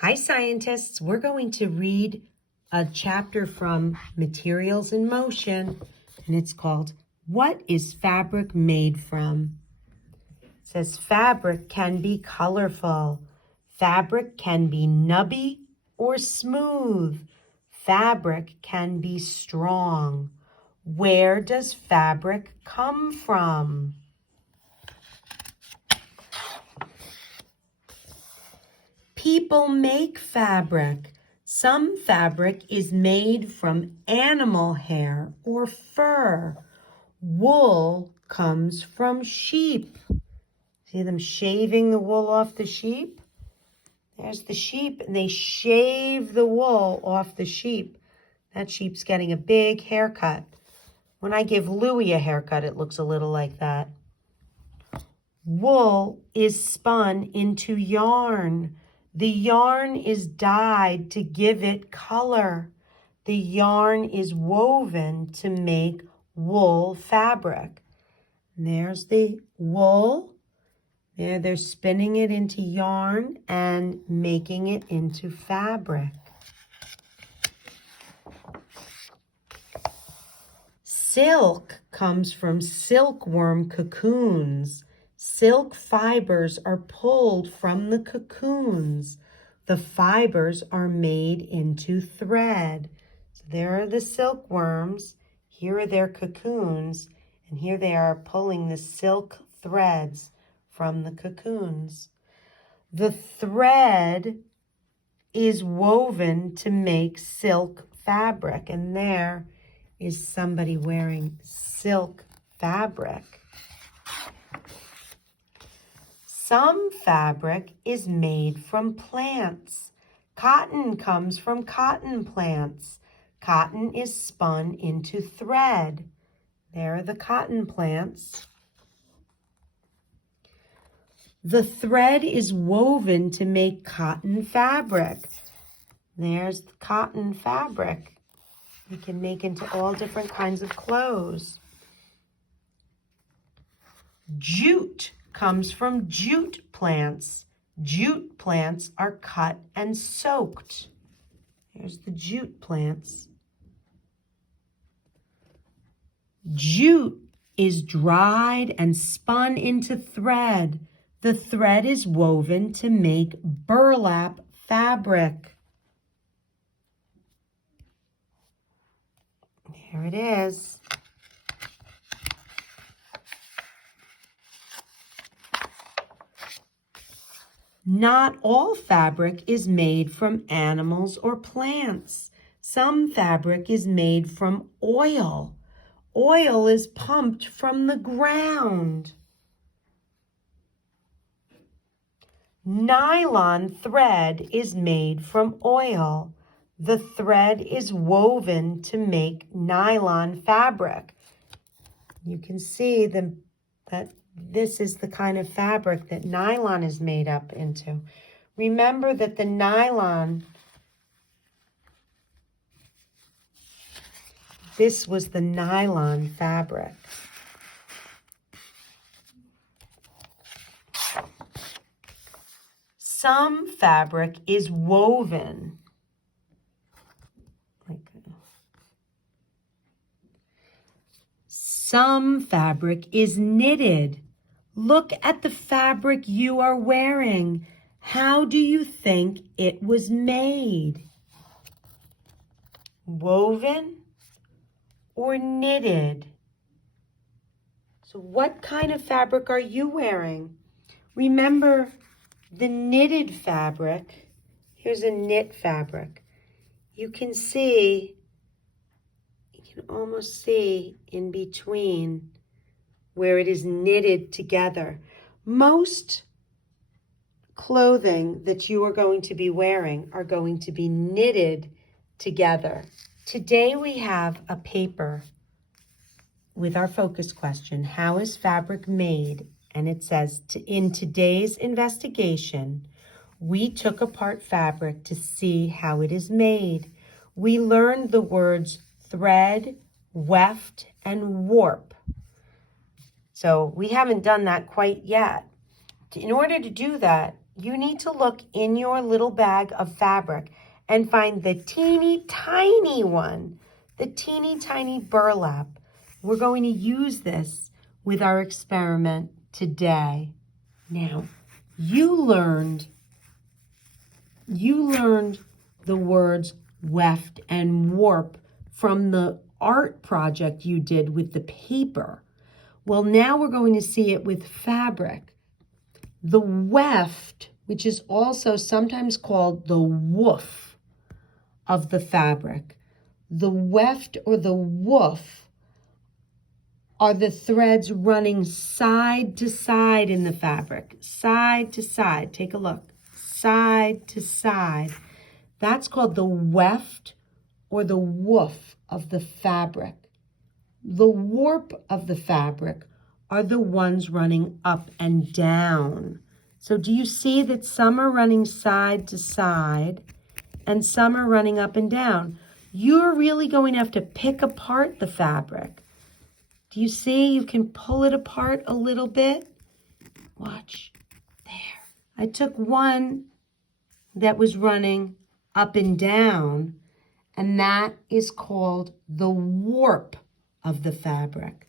Hi, scientists. We're going to read a chapter from Materials in Motion, and it's called, What is Fabric Made From? It says, fabric can be colorful. Fabric can be nubby or smooth. Fabric can be strong. Where does fabric come from? People make fabric. Some fabric is made from animal hair or fur. Wool comes from sheep. See them shaving the wool off the sheep? There's the sheep, and they shave the wool off the sheep. That sheep's getting a big haircut. When I give Louie a haircut, it looks a little like that. Wool is spun into yarn. The yarn is dyed to give it color. The yarn is woven to make wool fabric. And there's the wool. There, they're spinning it into yarn and making it into fabric. Silk comes from silkworm cocoons. Silk fibers are pulled from the cocoons. The fibers are made into thread. So there are the silkworms. Here are their cocoons. And here they are pulling the silk threads from the cocoons. The thread is woven to make silk fabric. And there is somebody wearing silk fabric. Some fabric is made from plants. Cotton comes from cotton plants. Cotton is spun into thread. There are the cotton plants. The thread is woven to make cotton fabric. There's the cotton fabric. You can make into all different kinds of clothes. Jute comes from jute plants. Jute plants are cut and soaked. Here's the jute plants. Jute is dried and spun into thread. The thread is woven to make burlap fabric. Here it is. Not all fabric is made from animals or plants. Some fabric is made from oil. Oil is pumped from the ground. Nylon thread is made from oil. The thread is woven to make nylon fabric. You can see that this is the kind of fabric that nylon is made up into. Remember that the nylon, this was the nylon fabric. Some fabric is woven. Some fabric is knitted. Look at the fabric you are wearing. How do you think it was made? Woven or knitted? So what kind of fabric are you wearing? Remember the knitted fabric. Here's a knit fabric. You can almost see in between where it is knitted together. Most clothing that you are going to be wearing are going to be knitted together. Today we have a paper with our focus question, how is fabric made? And it says, in today's investigation, we took apart fabric to see how it is made. We learned the words thread, weft, and warp. So we haven't done that quite yet. In order to do that, you need to look in your little bag of fabric and find the teeny tiny one, the teeny tiny burlap. We're going to use this with our experiment today. Now, you learned the words weft and warp from the art project you did with the paper. Well, now we're going to see it with fabric. The weft, which is also sometimes called the woof of the fabric. The weft or the woof are the threads running side to side in the fabric. Side to side. Take a look. Side to side. That's called the weft or the woof of the fabric. The warp of the fabric are the ones running up and down. So do you see that some are running side to side and some are running up and down? You're really going to have to pick apart the fabric. Do you see? You can pull it apart a little bit. Watch. There. I took one that was running up and down, and that is called the warp of the fabric.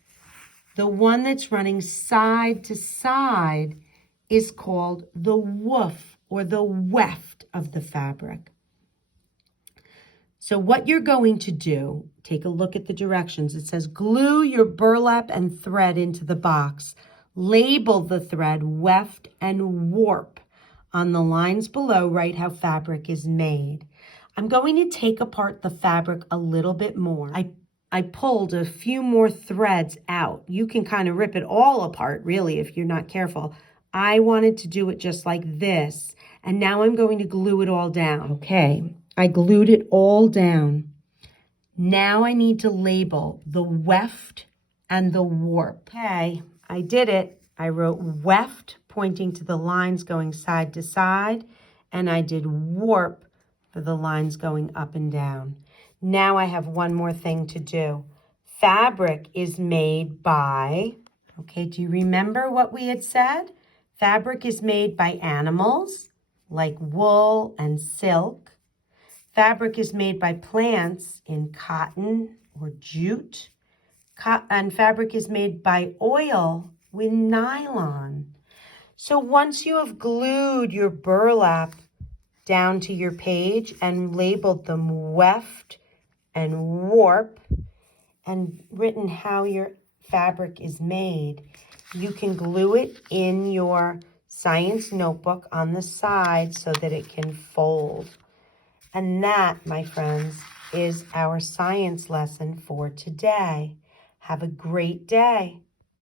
The one that's running side to side is called the woof or the weft of the fabric. So what you're going to do, take a look at the directions. It says glue your burlap and thread into the box. Label the thread weft and warp. On the lines below, write how fabric is made. I'm going to take apart the fabric a little bit more. I pulled a few more threads out. You can kind of rip it all apart, really, if you're not careful. I wanted to do it just like this. And now I'm going to glue it all down. Okay, I glued it all down. Now I need to label the weft and the warp. Okay, I did it. I wrote weft, pointing to the lines going side to side, and I did warp for the lines going up and down. Now I have one more thing to do. Fabric is made by, okay, do you remember what we had said? Fabric is made by animals, like wool and silk. Fabric is made by plants in cotton or jute. And fabric is made by oil with nylon. So once you have glued your burlap down to your page and labeled them weft and warp and written how your fabric is made, you can glue it in your science notebook on the side so that it can fold. And that, my friends, is our science lesson for today. Have a great day.